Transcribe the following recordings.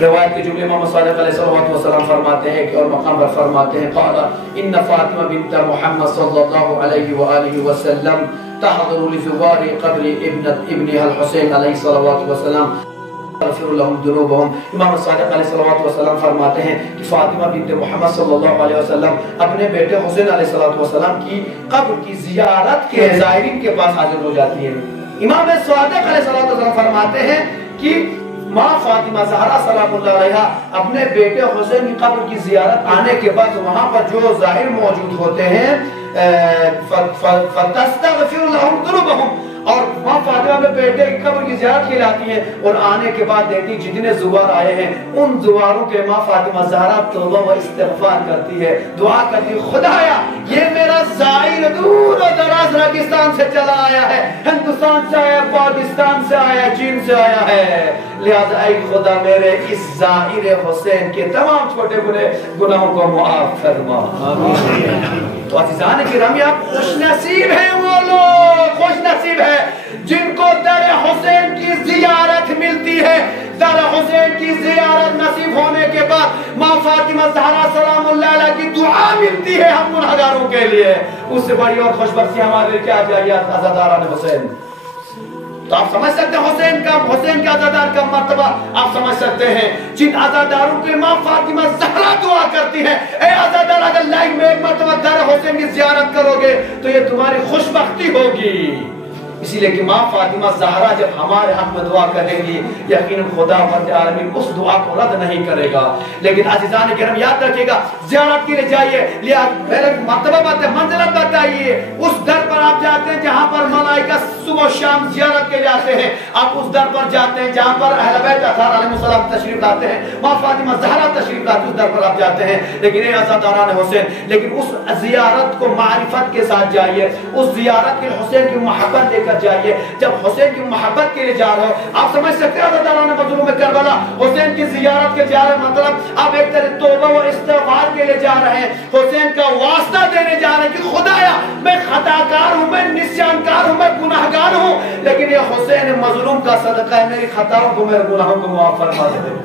روایت کے جملے امام صادق علیہ السلام فرماتے ہیں کہ اور مقام پر فرماتے ہیں قال ان فاطمہ بنت محمد صلی اللہ علیہ وآلہ وسلم تحضر لزوار قبر ابنها الحسین علیہ السلام غفر لهم ذنوبهم. امام صادق علیہ السلام فرماتے ہیں کہ فاطمہ بنت محمد صلی اللہ علیہ وسلم اپنے بیٹے حسین علیہ السلام کی قبر کی زیارت کے زائرین کے پاس حاضر ہو جاتی ہیں. امام صادق علیہ السلام فرماتے ہیں کہ ماں فاطمہ زہرا سلام اللہ علیہا اپنے بیٹے حسین کی قبر کی زیارت آنے کے بعد وہاں پر جو ظاہر موجود ہوتے ہیں فَتَسْتَغْفِرُ لَهُمْ ذُنُوبَهُمْ اور ماں فاطمہ میں بیٹے کی قبر کی زیارت کے لاتی ہیں اور آنے کے بعد دیکھتی جتنے زوار آئے ہیں ان زواروں کے ماں فاطمہ زہرا توبہ و استغفار کرتی ہے, دعا کرتی ہے خدایا یہ میرا زائر دور و دراز راجستان سے چلا آیا ہے, ہندوستان سے آیا, پاکستان سے آیا, چین سے آیا ہے, لہذا اے خدا میرے اس زائر حسین کے تمام چھوٹے بڑے گناہوں کو معاف فرما. تو عزیزان کرام آپ خوش نصیب ہیں وہ لوگ, خوش نصیب ہے جن کو در حسین کی زیارت ملتی ہے. در حسین کی زیارت نصیب ہونے کے بعد ماں فاطمہ زہرا سلام اللہ علیہ کی دعا ملتی ہے ہم گنہگاروں کے لیے. اس سے بڑی اور خوش بختی ہمارے لیے کیا چاہیے عزاداران حسین. تو آپ سمجھ سکتے ہیں حسین کے عزادار کا مرتبہ آپ سمجھ سکتے ہیں. جن عزاداروں کے ماں فاطمہ زہرا دعا کرتی ہیں اے عزادار اگر لائف میں ایک مرتبہ در حسین کی زیارت کرو گے تو یہ تمہاری خوش بختی ہوگی. اسی لیے کہ ماں فاطمہ زہرا جب ہمارے حق میں دعا کرے گی یقیناً خدا رب العالمین اس دعا کو رد نہیں کرے گا. لیکن عزیزان کرام یاد رکھیے گا زیارت کے لیے جائیے, میرے مرتبہ بات ہے منزلت بتائیے. اس در پر آپ جاتے ہیں جہاں پر ملائکہ صبح و شام زیارت کے لیے آتے ہیں, آپ اس در پر جاتے ہیں جہاں پر اہل بیت اطہار علیہ السلام تشریف لاتے ہیں, ماں فاطمہ زہرا تشریف لاتے اس در پر آپ جاتے ہیں. لیکن اے عزاداران حسین لیکن اس زیارت کو معرفت کے ساتھ جائیے, اس زیارت کے حسین کی محبت لے جائیے. جب حسین کی محبت کے لیے جا رہے ہو آپ سمجھ سکتے ہیں عزاداران مظلوم کربلا حسین کی زیارت کے جا رہے مطلب آپ ایک طرح توبہ و استغفار کے لیے جا رہے ہیں, حسین کا واسطہ دینے جا رہے ہیں کہ خدایا میں خطاکار ہوں, میں نسیانکار ہوں, میں گناہگار ہوں, لیکن یہ حسین مظلوم کا صدقہ ہے میری خطاؤں کو میرے گناہوں کو معاف فرما دے.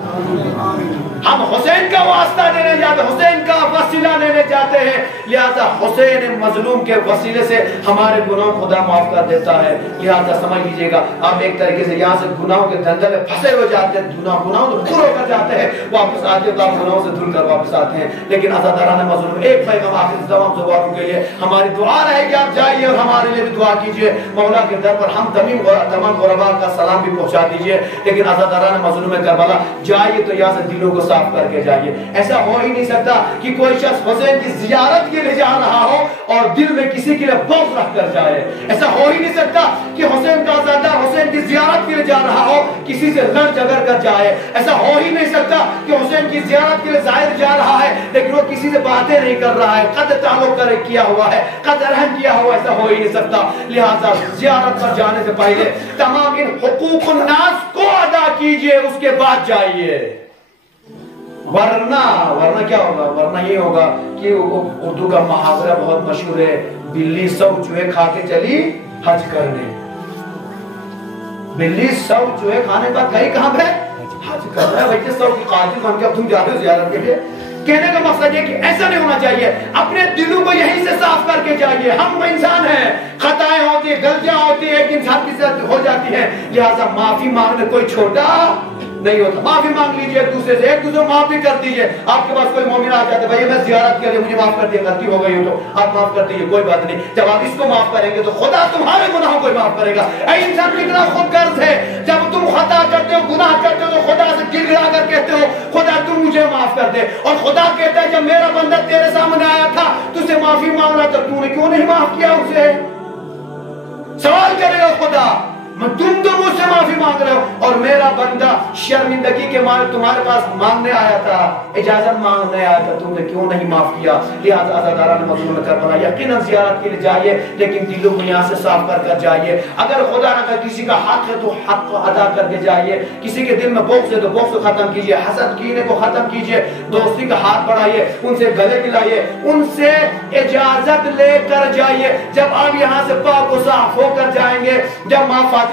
ہم حسین کا واسطہ دینے جاتے ہیں, حسین کا وسیلہ لینے جاتے ہیں, لہذا حسین مظلوم کے وسیلے سے ہمارے گناہوں خدا معاف کر دیتا ہے. لہذا سمجھ لیجئے گا آپ ایک طریقے سے یہاں سے گناہوں کے دھندے میں پھنسے ہو جاتے ہیں, گناہوں سے دور ہو کر جاتے ہیں, واپس آتے ہیں تو آپ گناہوں سے دور کر واپس آتے ہیں. لیکن عزاداران مظلوم ایک پیغام آخر تمام زواروں کے لیے ہماری دعا رہے گی آپ جائیے اور ہمارے لیے بھی دعا کیجئے مولا کے در پر ہم تمام غرباء کا سلام بھی پہنچا دیجئے. لیکن عزاداران مظلوم کربلا جائیے تو یہاں سے دلوں کو صاف کر کے جائیے. ایسا ہو ہی نہیں سکتا کہ کوئی شخص حسین کی زیارت کے لیے جا رہا ہو اور دل میں کسی کے لیے بغض رکھ کر جائے. ایسا ہو ہی نہیں سکتا کہ حسین کا عزادار حسین کی زیارت کے لیے جا رہا ہو کسی سے لڑ جھگڑ کر جائے. ایسا ہو ہی نہیں سکتا کہ حسین کی زیارت کے لیے زائر جا رہا ہے لیکن وہ کسی سے باتیں نہیں کر رہا ہے, قد تعلق کیا ہوا ہے, قد رحم کیا ہوا, ایسا ہو ہی نہیں سکتا. لہذا زیارت پر جانے سے پہلے تمام ان حقوق الناس کو ادا کیجئے, اس کے بعد جائیے. ورنہ کیا ہوگا, ورنہ یہ ہوگا کہ اردو کا محاورہ بہت مشہور ہے, بلی 100 چوہے کھا کے چلی حج کرنے. بلی 100 چوہے کھانے بعد گئی کہاں پہ حج کر رہا ہے. بھائی 100 کی قاتل بن کے اب تم جاتے ہو زیارت کے لیے. کہنے کا مقصد یہ کہ ایسا نہیں ہونا چاہیے, اپنے دلوں کو یہیں سے صاف کر کے جائیے. ہم انسان ہیں, خطائیں ہوتی ہیں, غلطیاں ہوتی ہیں, ایک انسان کی ساتھ ہو جاتی ہیں, لہذا معافی مانگنے کوئی چھوٹا نہیں ہوتا. معافی مانگ لیجئے ایک دوسرے سے, ایک دوسرے کو معاف بھی کر دیجئے. آپ کے پاس کوئی مومن آ جاتا ہے بھائی میں زیارت کے لیے مجھے معاف کر دیا, غلطی ہو گئی ہو تو آپ معاف کر دیجئے, کوئی بات نہیں. جب آپ اس کو معاف کریں گے تو خدا تمہارے گناہوں کو معاف کرے گا. اے انسان کتنا خود غرض ہے, جب تم خطا کرتے ہو, گناہ کرتے ہو تو خدا سے گر گرا کر کہتے ہو خدا تم مجھے معاف کر دے, اور خدا کہتا ہے جب میرا بندہ تیرے سامنے آیا تھا تو اسے معافی مانگ رہا تھا, تو نے کیوں نہیں معاف کیا اسے؟ سوال کرے گا خدا, تم تو مجھ سے معافی مانگ رہے ہو اور میرا بندہ شرمندگی کے مارے تمہارے پاس مانگنے آیا تھا, اجازت مانگنے آیا تھا, تم نے کیوں نہیں معاف کیا؟ لہذا عزاداران مظلوم کربلا یقیناً زیارت کے لیے جائیے لیکن دلوں کو یہاں سے صاف کر کر جائیے. اگر خدا نہ کہ کسی کا حق ہے تو حق کو ادا کر کے جائیے. کسی کے دل میں بغض ہے تو بغض کو ختم کیجیے, حسد کینے کو ختم کیجیے, دوستی کا ہاتھ بڑھائیے, ان سے گلے ملائیے, ان سے اجازت لے کر جائیے. جب آپ یہاں سے پاک و صاف ہو کر جائیں گے, جب ماں